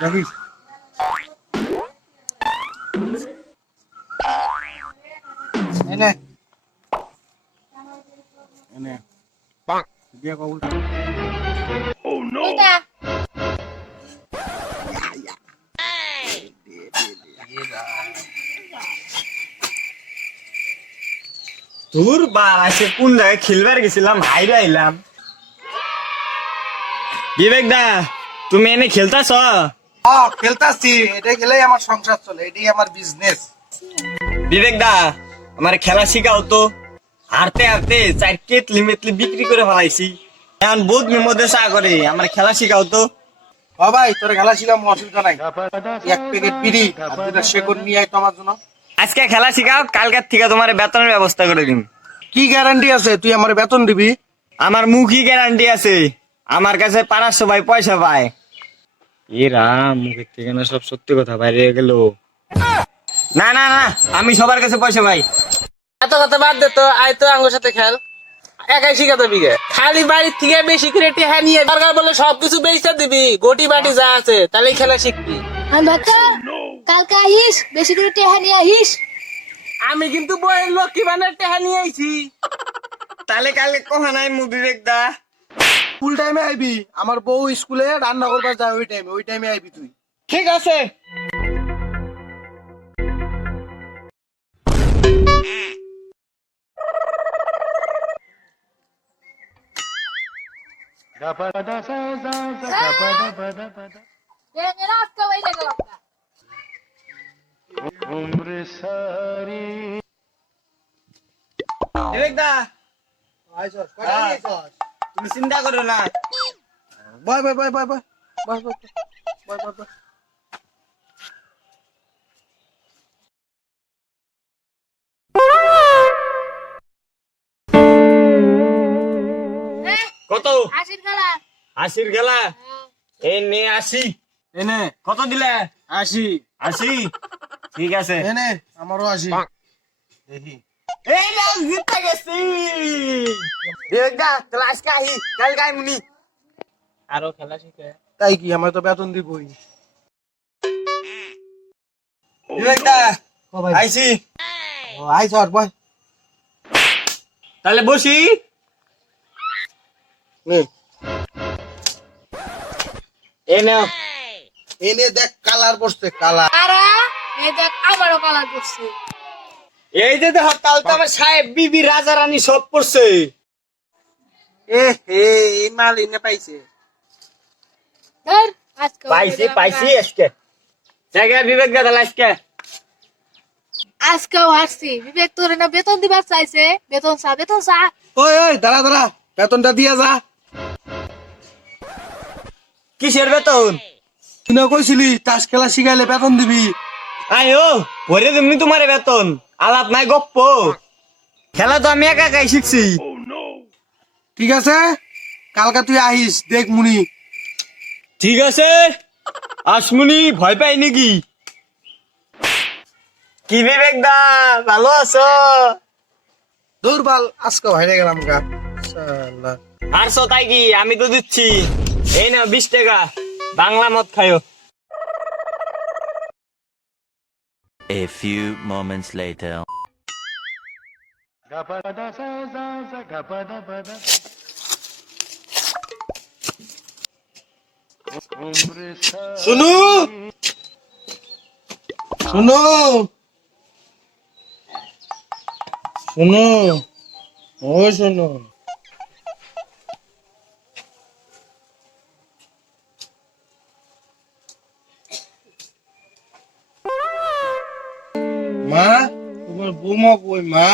দেখিস এনে এনে দিয়ে কবুল উল্টা তোর বা সে কোন জায়গায় খেলবার গেছিলাম? হাইরে আইলাম। বিবেক দা তুমি এনে খেলতাছ? খেলতাছি এটা গেলেই আমার সংসার চলে এটাই আমার বিজনেস বিবেক দা আমার খেলা শিখাও তো। হারতে হারতে চার কেতলি মেতলি বিক্রি করে ফেলাইছি। এখন বহুত চা করে আমার খেলা শিখাও তো। ও ভাই তোর খেলা অসুবিধা নাই। এক প্যাকেট আর দুটা শেকর নিয়ে আয় তো আমার জন্য। আজকে খেলা শিখাও কালকের থেকে তোমার বেতনের ব্যবস্থা করে দিন কি গ্যারান্টি আছে? তুই আমার বেতন দিবি? আমার মুখই গ্যারান্টি আছে। আমার কাছে পাড়ার সবাই পয়সা পায়। এরা মুখের থেকে না সব সত্যি কথা বাইরে গেল। না না না আমি সবার কাছে পয়সা ভাই এত কথা বাদ দে তো আয় তো আঙ্গুর সাথে খেল। একাই শিখাতে বিঘে খালি বাড়ির থেকে বেশি করে টেহা নিয়ে দরকার বলে সবকিছু বেচতে দিবি। গটি বাটি যা আছে তাহলেই খেলা শিখবি। আমি কালকে আহিস বেশি করে টেহা নিয়ে আহিস। আমি কিন্তু বইয়ের লক্ষ্মী বানের টেহা নিয়ে আইছি। তাহলে কালকে কহা নাই মু বিবেক দা। ফুল টাইমে আইবি। আমার বউ স্কুলে রান্না করবার যায় ওই টাইমে ওই টাইমে আইবি তুই। ঠিক আছে। বিবেক দা আইসস হ্যাঁ। তুমি চিন্তা করো না। বয় বয় বয় বয় বয়। বয় বয় বয় বয় বয় কত? আশির খেলা আশির গেলা? এই নে আশি। এনে। কত দিলে? আসি আশি? ঠিক আছে। এনে আমারও আসি দেখি। এই না জিতে গেছি। আরও খেলা শিখে। তাই কি আমার তো বেতন দিবই। ও বয়। তাহলে বসি। নে। এই নাও। এনে দেখ কালার বসছে কালার। দেখ আবারও কালার করছে এই যে দেখো কাল তো আমার সাহেব বিবি রাজা রানী সব পড়ছে। এ হে এই মাল এনে পাইছে। ধর আজকে পাইছি পাইছি আজকে। জায়গা বিবেক দা তাহলে আজকে। আজকেও হাসছি বিবেক তোর না বেতন দিবার চাইছে। বেতন চা বেতন চা। ওই ওই দাঁড়া দাঁড়া বেতনটা দিয়া যা। কিসের বেতন? তুই না কইছিলি তাস খেলা শিখাইলে বেতন দিবি। আয়ো ভরে তুমি তোমার বেতন। আলাপ নাই গপ্প। খেলা তো আমি একা একাই শিখছি। ঠিক আছে? কালকে তুই আহিস দেখ মুনি। ঠিক আছে? আসমুনি ভয় পাই নাকি? কি বিবেক দা ভালো আছো? দুর্বল আজকে বাইরে গেলাম গা। আরছো তাই কি? আমি তো দিচ্ছি। এই না বিশ টাকা। বাংলা মদ খায়ো A few moments later. सुनो सुनो सुनो Oh, सुनो তোমার বৌমা কই মা?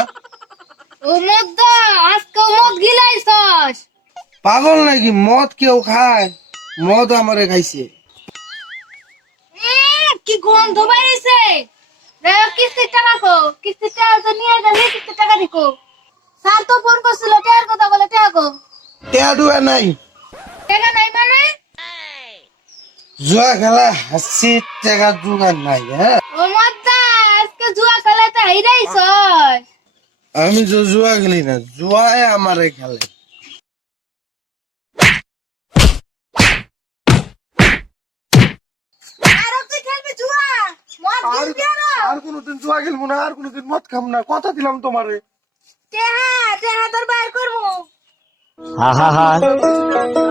মদ দা আজকে মদ গিলাইছস। পাগল নাকি? মদ কেউ খায়? মদ আমারে খাইছে। উম, কি গন্ধ বাইরেছে? কিস্তির টাকা কো কিস্তির টাকা তো নিয়ে গেলে কিস্তির টাকা দিকো। স্যার তো ফোন করছিল টাকার কথা বলে টাকা কো। টেয়াডুয়া নাই। টাকা নাই মানে? জুয়া খেলা হাসি টাকা জোগাড় নাই হ্যাঁ? ও মদ দা আজকে জুয়া খেলাতে হাইরাইছস আমি তো জুয়া খেলি না জুয়ায় আমারে খেলে। আর আর কোনোদিন জুয়া খেলব না আর কোনোদিন মদ খাম না কথা দিলাম তোমারে। টেহা টেহা তোর বাইর করব। হা হা হা।